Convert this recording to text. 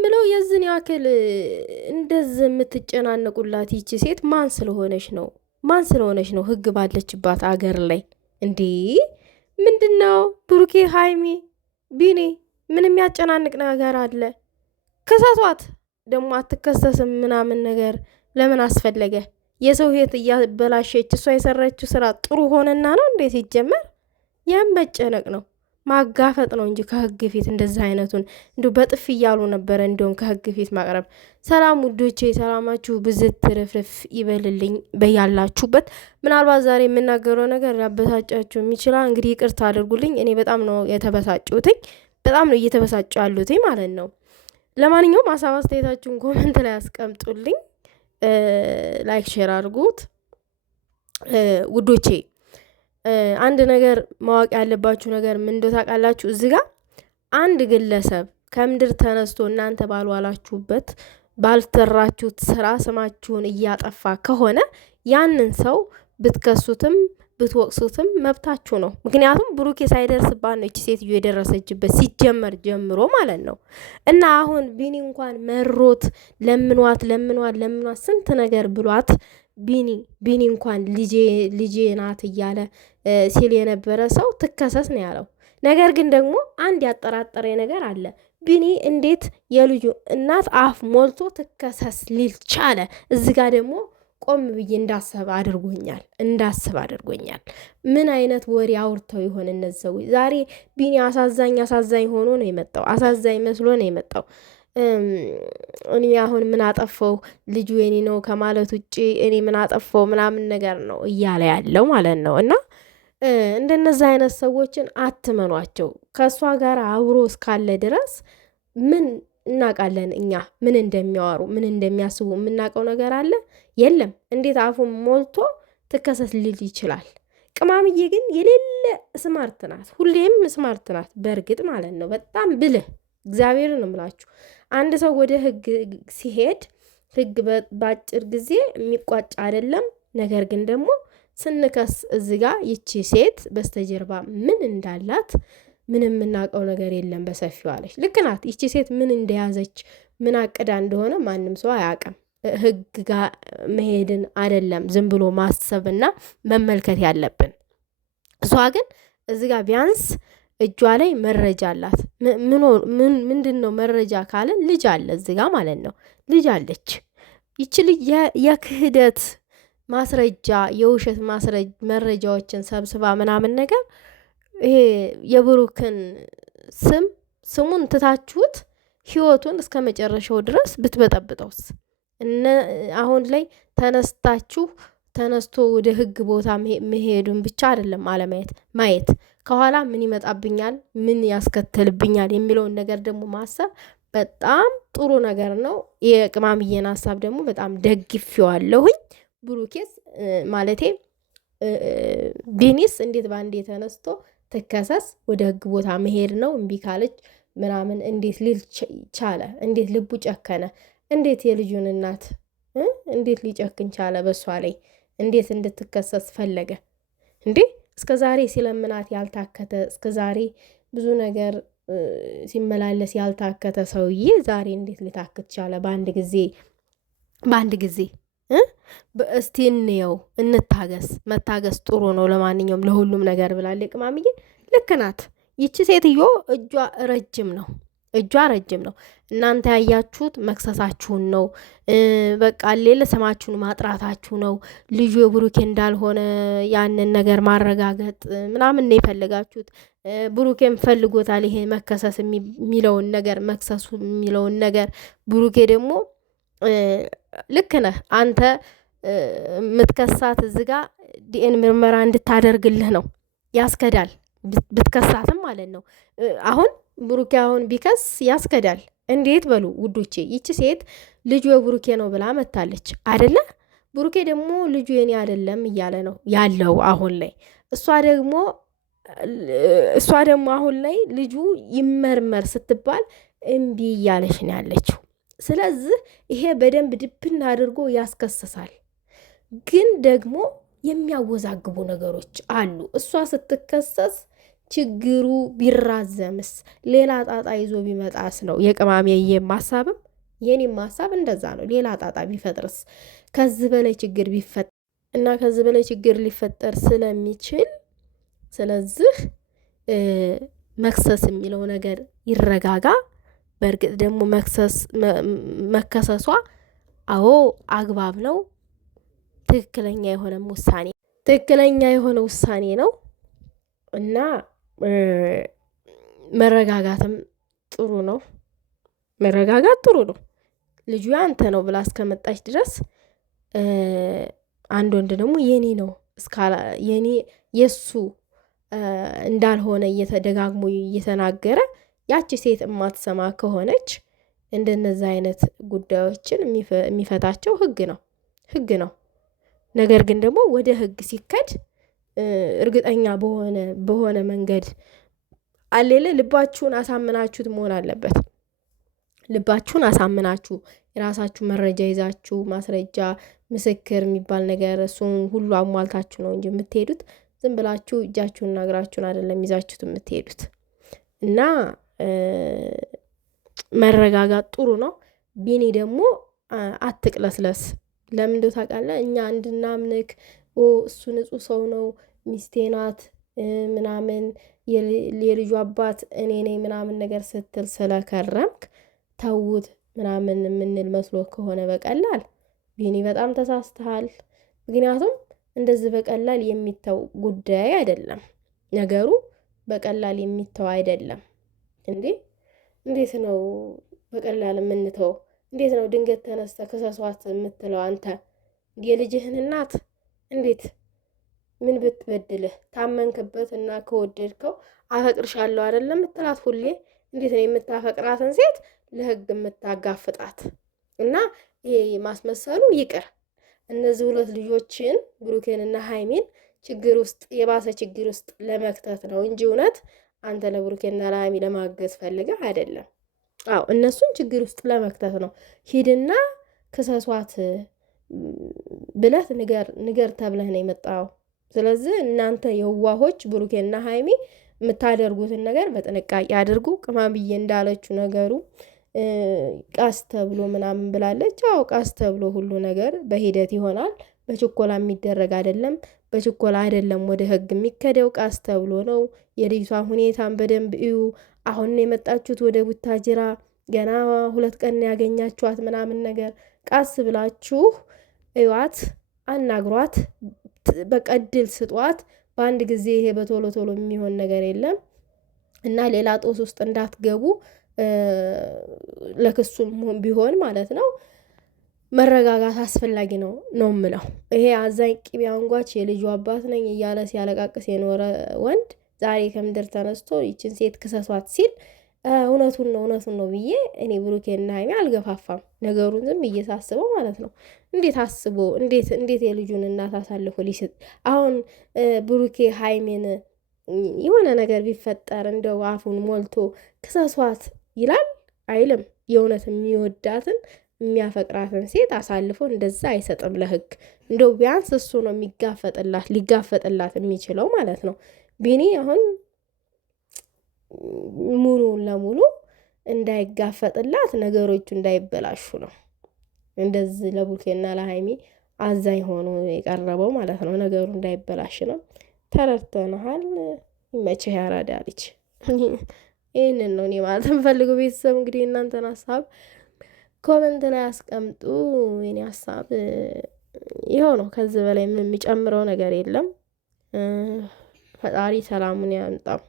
የምለው የዝን ያክል እንደዚህ የምትጨናነቁላት ይቺ ሴት ማን ስለሆነች ነው ህግ ባለችባት አገር ላይ እንዴ? ምንድነው ብሩኬ ሃይሚ ቢኒ ምን የሚያጨናንቅ ነገር አለ? ከሳቷት ደግሞ አትከሰስም ምናምን ነገር ለምን አስፈለገ? የሰው ህይወት እያበላሸች እሷ የሰራችው ስራ ጥሩ ሆነና ነው እንዴት ይጀመር? ያም መጨነቅ ነው ማጋፈጥ ነው እንጂ ከህግ ፊት እንደዚህ አይነቱን እንዲሁ በጥፍ እያሉ ነበረ እንዲሁም ከህግ ፊት ማቅረብ። ሰላም ውዶቼ፣ ሰላማችሁ ብዝት ትርፍርፍ ይበልልኝ በያላችሁበት። ምናልባት ዛሬ የምናገረው ነገር ሊያበሳጫችሁ የሚችላል። እንግዲህ ይቅርታ አድርጉልኝ። እኔ በጣም ነው የተበሳጩትኝ፣ በጣም ነው እየተበሳጩ ያሉትኝ ማለት ነው። ለማንኛውም ሀሳብ አስተያየታችሁን ኮመንት ላይ አስቀምጡልኝ፣ ላይክ ሼር አድርጉት ውዶቼ። አንድ ነገር ማወቅ ያለባችሁ ነገር ምን እንደው ታውቃላችሁ? እዚህ ጋር አንድ ግለሰብ ከምድር ተነስቶ እናንተ ባልዋላችሁበት ባልተራችሁት ስራ ስማችሁን እያጠፋ ከሆነ ያንን ሰው ብትከሱትም ብትወቅሱትም መብታችሁ ነው። ምክንያቱም ብሩኬ ሳይደርስባት ነው እቺ ሴትዮ የደረሰችበት ሲጀመር ጀምሮ ማለት ነው። እና አሁን ቢኒ እንኳን መሮት ለምኗት ስንት ነገር ብሏት ቢኒ እንኳን ልጄ ናት እያለ ሲል የነበረ ሰው ትከሰስ ነው ያለው። ነገር ግን ደግሞ አንድ ያጠራጠረ ነገር አለ። ቢኒ እንዴት የልጁ እናት አፍ ሞልቶ ትከሰስ ሊል ቻለ? እዚህ ጋር ደግሞ ቆም ብዬ እንዳስብ አድርጎኛል። ምን አይነት ወሬ አውርተው ይሆን እነዚህ ሰዎች? ዛሬ ቢኒ አሳዛኝ ሆኖ ነው የመጣው። አሳዛኝ መስሎ ነው የመጣው። እኔ አሁን ምን አጠፋው ልጁ የኔ ነው ከማለት ውጭ እኔ ምን አጠፋው ምናምን ነገር ነው እያለ ያለው ማለት ነው። እና እንደነዚህ አይነት ሰዎችን አትመኗቸው። ከእሷ ጋር አብሮ እስካለ ድረስ ምን እናውቃለን እኛ? ምን እንደሚያወሩ ምን እንደሚያስቡ የምናውቀው ነገር አለ? የለም። እንዴት አፉን ሞልቶ ትከሰስ ሊል ይችላል? ቅማምዬ ግን የሌለ ስማርት ናት፣ ሁሌም ስማርት ናት በእርግጥ ማለት ነው። በጣም ብልህ እግዚአብሔርን እምላችሁ። አንድ ሰው ወደ ህግ ሲሄድ ህግ በአጭር ጊዜ የሚቋጭ አይደለም። ነገር ግን ደግሞ ስንከስ እዚህ ጋር ይቺ ሴት በስተጀርባ ምን እንዳላት ምንም የምናውቀው ነገር የለም በሰፊው አለች። ልክ ናት። ይቺ ሴት ምን እንደያዘች ምን አቅዳ እንደሆነ ማንም ሰው አያውቅም። ህግ ጋር መሄድን አይደለም ዝም ብሎ ማሰብና መመልከት ያለብን። እሷ ግን እዚህ ጋር ቢያንስ እጇ ላይ መረጃ አላት። ምንድን ነው መረጃ ካለን ልጅ አለ እዚህ ጋር ማለት ነው። ልጅ አለች። ይቺ ልጅ የክህደት ማስረጃ የውሸት መረጃዎችን ሰብስባ ምናምን ነገር ይሄ የብሩክን ስሙን ትታችሁት ህይወቱን እስከ መጨረሻው ድረስ ብትበጠብጠውስ? አሁን ላይ ተነስቶ ወደ ህግ ቦታ መሄዱን ብቻ አይደለም ማየት ከኋላ ምን ይመጣብኛል፣ ምን ያስከትልብኛል የሚለውን ነገር ደግሞ ማሰብ በጣም ጥሩ ነገር ነው። የቅማምዬን ሀሳብ ደግሞ በጣም ደግፌዋለሁኝ። ብሩኬስ ማለቴ ቢኒስ እንዴት ባንዴ ተነስቶ ትከሰስ ወደ ህግ ቦታ መሄድ ነው እምቢ ካለች ምናምን እንዴት ሊል ቻለ? እንዴት ልቡ ጨከነ? እንዴት የልጁን እናት እንዴት ሊጨክን ቻለ? በሷ ላይ እንዴት እንድትከሰስ ፈለገ እንዴ? እስከ ዛሬ ሲለምናት ያልታከተ እስከ ዛሬ ብዙ ነገር ሲመላለስ ያልታከተ ሰውዬ ዛሬ እንዴት ሊታክት ቻለ? በአንድ ጊዜ እስቲ እንየው፣ እንታገስ። መታገስ ጥሩ ነው ለማንኛውም ለሁሉም ነገር ብላለ ቅማምዬ። ልክ ናት። ይቺ ሴትዮ እጇ ረጅም ነው። እናንተ ያያችሁት መክሰሳችሁን ነው። በቃ ሌለ ስማችሁን ማጥራታችሁ ነው። ልጁ የብሩኬ እንዳልሆነ ያንን ነገር ማረጋገጥ ምናምን ነው የፈለጋችሁት። ብሩኬም ፈልጎታል ይሄ መከሰስ የሚለውን ነገር መክሰሱ የሚለውን ነገር። ብሩኬ ደግሞ ልክ ነህ አንተ የምትከሳት እዚህ ጋ ዲኤን ምርመራ እንድታደርግልህ ነው። ያስከዳል ብትከሳትም ማለት ነው። አሁን ብሩኬ አሁን ቢከስ ያስከዳል። እንዴት በሉ ውዶቼ። ይቺ ሴት ልጁ የብሩኬ ነው ብላ መታለች አደለ? ብሩኬ ደግሞ ልጁ የኔ አይደለም እያለ ነው ያለው አሁን ላይ። እሷ ደግሞ አሁን ላይ ልጁ ይመርመር ስትባል እምቢ እያለች ነው ያለችው። ስለዚህ ይሄ በደንብ ድብን አድርጎ ያስከስሳል። ግን ደግሞ የሚያወዛግቡ ነገሮች አሉ። እሷ ስትከሰስ ችግሩ ቢራዘምስ ሌላ ጣጣ ይዞ ቢመጣስ ነው የቅማሜዬም ሀሳብም የኔም ሀሳብ እንደዛ ነው። ሌላ ጣጣ ቢፈጥርስ ከዚህ በላይ ችግር ቢፈጠር እና ከዚህ በላይ ችግር ሊፈጠር ስለሚችል ስለዚህ መክሰስ የሚለው ነገር ይረጋጋ። በእርግጥ ደግሞ መከሰሷ አዎ አግባብ ነው። ትክክለኛ የሆነ ውሳኔ ነው እና መረጋጋትም ጥሩ ነው። መረጋጋት ጥሩ ነው። ልጁ ያንተ ነው ብላ እስከመጣች ድረስ አንድ ወንድ ደግሞ የኔ ነው የኔ የሱ እንዳልሆነ እየተደጋግሞ እየተናገረ ያቺ ሴት የማትሰማ ከሆነች እንደነዛ አይነት ጉዳዮችን የሚፈታቸው ህግ ነው። ነገር ግን ደግሞ ወደ ህግ ሲከድ እርግጠኛ በሆነ መንገድ አሌለ ልባችሁን አሳምናችሁት መሆን አለበት። ልባችሁን አሳምናችሁ የራሳችሁ መረጃ ይዛችሁ ማስረጃ ምስክር የሚባል ነገር እሱን ሁሉ አሟልታችሁ ነው እንጂ የምትሄዱት ዝም ብላችሁ እጃችሁንና እግራችሁን አይደለም ይዛችሁት የምትሄዱት። እና መረጋጋት ጥሩ ነው። ቢኒ ደግሞ አትቅለስለስ። ለምን እንደው ታውቃለህ? እኛ እንድናምንክ እሱ ንጹህ ሰው ነው ሚስቴ ናት ምናምን የልጁ አባት እኔ ነኝ ምናምን ነገር ስትል ስለከረምክ ተውት ምናምን የምንል መስሎ ከሆነ በቀላል ቢኒ በጣም ተሳስተሃል። ምክንያቱም እንደዚህ በቀላል የሚተው ጉዳይ አይደለም። ነገሩ በቀላል የሚተው አይደለም። እንዴት ነው በቀላል የምንተው? እንዴት ነው ድንገት ተነስተ ክሰሷት የምትለው? አንተ የልጅህን እናት እንዴት ምን ብትበድልህ ታመንክበት እና ከወደድከው አፈቅርሻለሁ አይደለም የምትላት ሁሌ? እንዴት ነው የምታፈቅራትን ሴት ለህግ የምታጋፍጣት? እና ይሄ ማስመሰሉ ይቅር። እነዚህ ሁለት ልጆችን ብሩኬንና ሃይሚን የባሰ ችግር ውስጥ ለመክተት ነው እንጂ እውነት አንተ ለብሩኬንና ለሃይሚ ለማገዝ ፈልገህ አይደለም። አዎ እነሱን ችግር ውስጥ ለመክተት ነው። ሂድና ክሰሷት ብለህ ንገር ተብለህ ነው የመጣው። ስለዚህ እናንተ የዋሆች ብሩኬንና ሃይሚ የምታደርጉትን ነገር በጥንቃቄ አድርጉ። ቅማምዬ እንዳለችው ነገሩ ቃስ ተብሎ ምናምን ብላለች። አዎ ቃስ ተብሎ ሁሉ ነገር በሂደት ይሆናል። በችኮላ የሚደረግ አይደለም። በችኮላ አይደለም ወደ ህግ የሚከደው፣ ቃስ ተብሎ ነው። የልጅቷን ሁኔታን በደንብ እዩ። አሁን የመጣችሁት ወደ ቡታጅራ ገና 2 ቀን ያገኛችኋት ምናምን ነገር ቃስ ብላችሁ እዩዋት፣ አናግሯት፣ በቃ እድል ስጧት። በአንድ ጊዜ ይሄ በቶሎ የሚሆን ነገር የለም እና ሌላ ጦስ ውስጥ እንዳትገቡ ለክሱም ቢሆን ማለት ነው መረጋጋት አስፈላጊ ነው የምለው። ይሄ አዛኝ ቅቤ አንጓች የልጁ አባት ነኝ እያለ ሲያለቃቅስ የኖረ ወንድ ዛሬ ከምድር ተነስቶ ይችን ሴት ክሰሷት ሲል እውነቱን ነው ብዬ እኔ ብሩኬንና ሃይሚ አልገፋፋም። ነገሩን ዝም ብዬ ሳስበው ማለት ነው። እንዴት አስቦ እንዴት የልጁን እናት አሳልፎ ሊስጥ? አሁን ብሩኬ ሃይሚን የሆነ ነገር ቢፈጠር እንደው አፉን ሞልቶ ክሰሷት ይላል አይልም? የእውነት የሚወዳትን የሚያፈቅራትን ሴት አሳልፎ እንደዛ አይሰጥም ለህግ። እንደው ቢያንስ እሱ ነው ሊጋፈጥላት የሚችለው ማለት ነው። ቢኒ አሁን ሙሉ ለሙሉ እንዳይጋፈጥላት ነገሮቹ እንዳይበላሹ ነው እንደዚህ ለቡሩኬና ለሃይሚ አዛኝ ሆኖ የቀረበው ማለት ነው። ነገሩ እንዳይበላሽ ነው። ተረድተናሃል። ይመችህ ያራዳ ልጅ። ይህንን ነው እኔ ማለት የምፈልገው። ቤተሰብ እንግዲህ እናንተን ሀሳብ ኮመንት ላይ አስቀምጡ። የኔ ሀሳብ ይኸው ነው። ከዚህ በላይ ምን የሚጨምረው ነገር የለም። ፈጣሪ ሰላሙን ያምጣው።